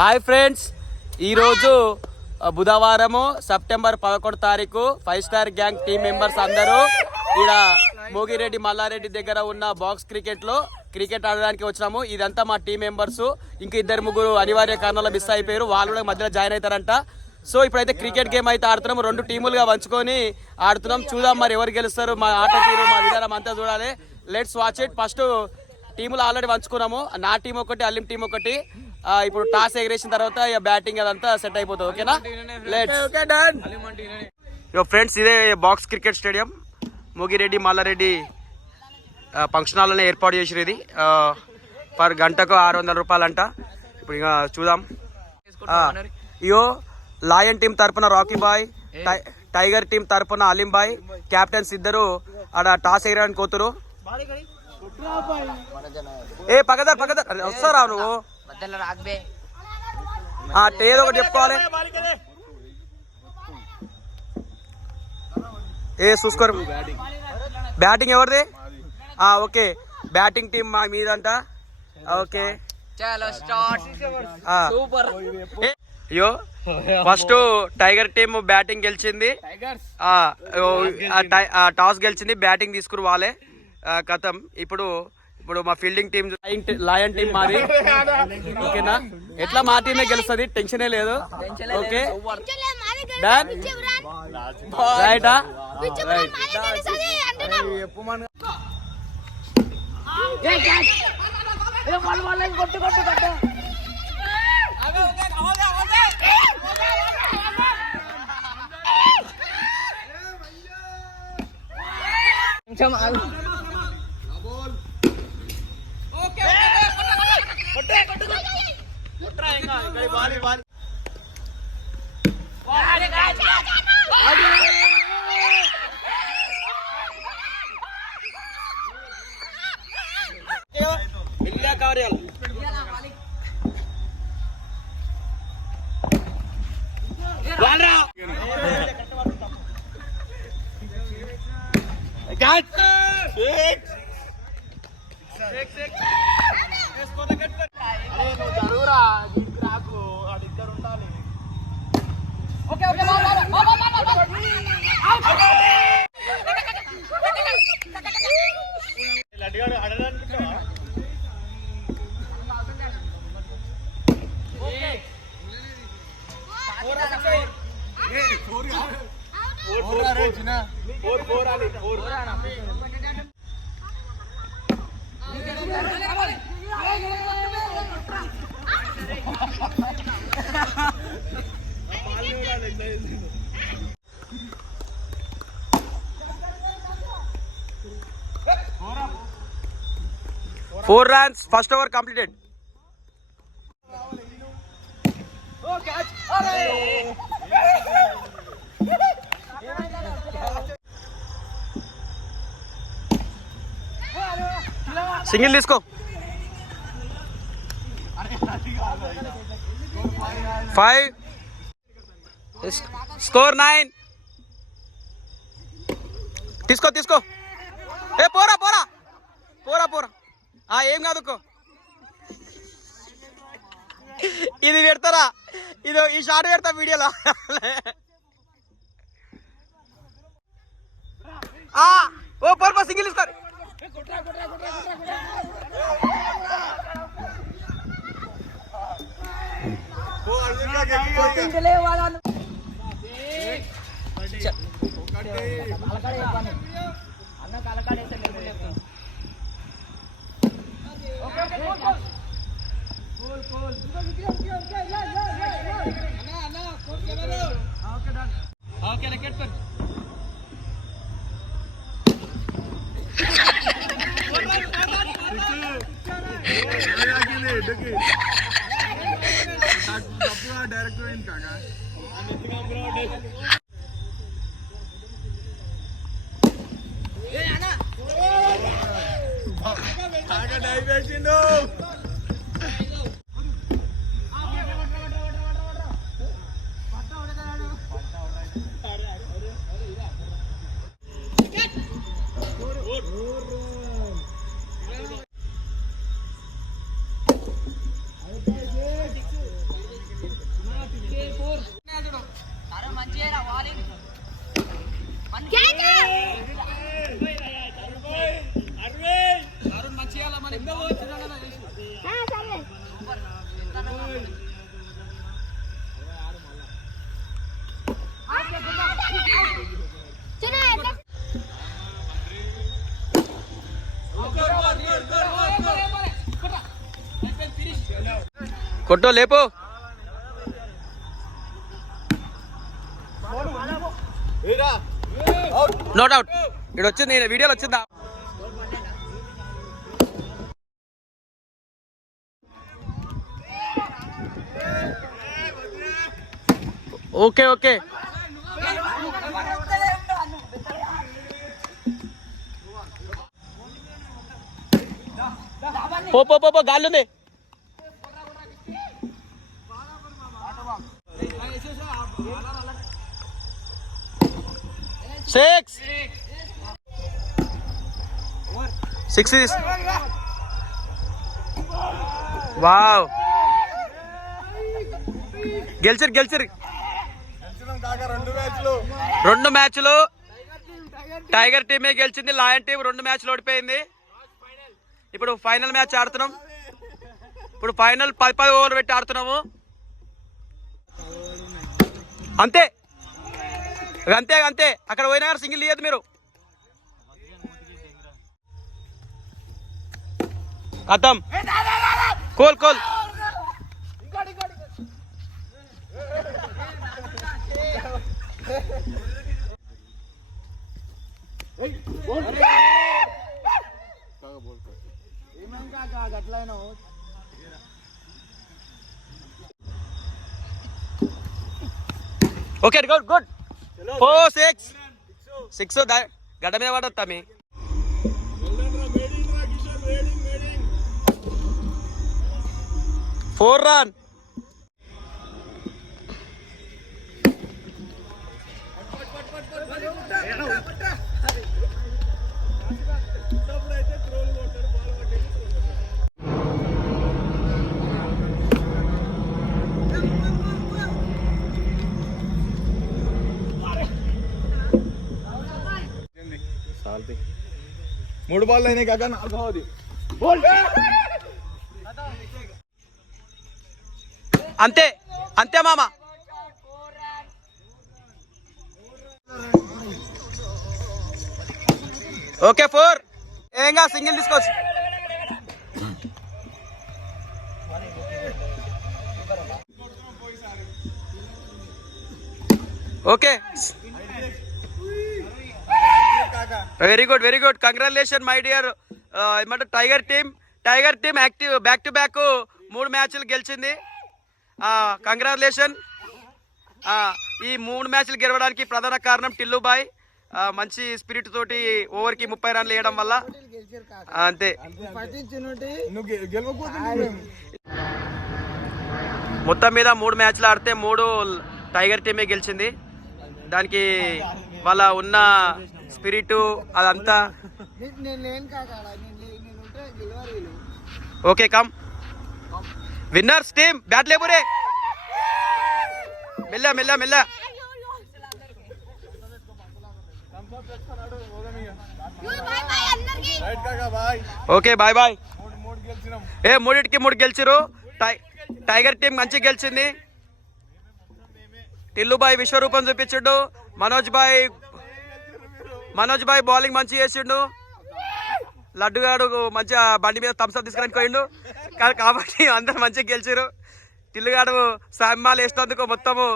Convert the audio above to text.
Hi friends, ఈరోజు బుధవారము September 11 తారీఖు 5 స్టార్ గ్యాంగ్ టీం మెంబర్స్ అందరూ ఇక్కడ మోగిరెడ్డి మల్లారెడ్డి దగ్గర ఉన్న బాక్స్ క్రికెట్ ఆడడానికి వచ్చినాము. ఇదంతా మా టీం మెంబర్స్. ఇంకా 2-3 అనివార్య కారణాల మిస్ అయిపోయారు. వాళ్ళు కూడా మధ్యలో జాయిన్ అవుతారంట. సో ఇప్పుడైతే క్రికెట్ గేమ్ అయితే ఆడుతున్నాం. 2 టీములుగా పంచుకొని ఆడుతున్నాం. చూద్దాం మరి ఎవరు గెలుస్తారు. మా ఆట తీరు, మా విధానం అంతా చూడాలి. Let's watch it. ఫస్ట్ టీములు ఆల్రెడీ పంచుకున్నాము. నా టీం ఒకటి, అల్లిం టీం ఒకటి. ఇప్పుడు టాస్ ఎగరేసిన తర్వాత ఇక బ్యాటింగ్ అదంతా సెట్ అయిపోతుంది. ఓకేనా? లెట్స్. ఫ్రెండ్స్, ఇదే box cricket stadium Mogireddy Mallareddy function హాల్లోనే ఏర్పాటు చేసిరు. ఇది పర్ గంటకు 600 రూపాయలు అంట. ఇప్పుడు ఇక చూద్దాం. ఇయో లాయన్ టీం తరపున రాకీ బాయ్, టైగర్ టీం తరపున అలీం బాయ్, కెప్టెన్స్ ఇద్దరు ఆడ టాస్ ఎగరడానికి పోతురు. ఏ పగదర్ వస్తారా నువ్వు? ఏదో ఒకటి చెప్పుకోవాలి. ఏ చూసుకోరు. బ్యాటింగ్ ఎవరిది? ఓకే, బ్యాటింగ్ టీం మా మీదంట. ఓకే, అయ్యో ఫస్ట్ టైగర్ టీమ్ బ్యాటింగ్ గెలిచింది. టాస్ గెలిచింది, బ్యాటింగ్ తీసుకురు వాళ్ళే. కథం. ఇప్పుడు మా ఫీల్డింగ్ టీం లయన్ టీం మాది. ఓకేనా? ఎట్లా మా టీమే గెలుస్తుంది, టెన్షనే లేదు. Okay, done. రైటా? Right. Four runs, first over completed. Single తీసుకో. 5 స్కోర్ 9. తీసుకో. ఏ పోరా. ఏం కాదుకో. ఇది పెడతారా? ఈ షార్ట్ పెడతా వీడియోలో. ఓ పోరా, సింగిల్ ఇస్తారు. కొట్టు లేపు. Note out. ఇక్కడ వచ్చింది వీడియోలో వచ్చిందా? Okay okay. పో పో పో గాలి ఉంది. సిక్స్. వావ్, గెలిచిరు. 2 మ్యాచ్లు టైగర్ టీమే గెలిచింది. లయన్ టీం 2 మ్యాచ్లు ఓడిపోయింది. ఇప్పుడు ఫైనల్ మ్యాచ్ ఆడుతున్నాం. ఇప్పుడు ఫైనల్ 10 ఓవర్లు పెట్టి ఆడుతున్నాము. అంతే అంతే అంతే. అక్కడ పోయినా కానీ సింగిల్ ఇయ్యదు మీరు. ఖతం. కోల్. Okay good. 4-6 గడ్డ మీద పడతా మీ. Four run. మూడు బాల్ అయినాయి కాక 4వ. అంతే అంతే మామ. ఓకే 4. ఏంగా సింగిల్ తీసుకోవచ్చు. Okay very good. Congratulation my dear. ఏమంటే tiger team active back to back 3 మ్యాచ్లు గెలిచింది. కంగ్రాచులేషన్. ఈ 3 మ్యాచ్లు గెలవడానికి ప్రధాన కారణం టిల్లుబాయ్ మంచి స్పిరిట్ తోటి ఓవర్కి 30 రన్లు వేయడం వల్ల. అంతే. మొత్తం మీద 3 మ్యాచ్లు ఆడితే 3 టైగర్ టీమే గెలిచింది. దానికి వాళ్ళ ఉన్న స్పిరిట్ అదంతా. Okay come winners team. Bat లేపురే. మెల్ల. ఓకే బాయ్. 3కి 3 గెలిచిరు. టైగర్ టీం మంచిగా గెలిచింది. టిల్లుబాయ్ విశ్వరూపం చూపించిండు. మనోజ్ బాయ్ బౌలింగ్ మంచిగా చేసిండు. లడ్డుగాడు మంచిగా బండి మీద థమ్స్అప్ తీసుకుని పోయిండు. కాబట్టి అందరు మంచిగా గెలిచిరు. టిల్లుగాడు సామ్మాలు వేసినందుకు మొత్తము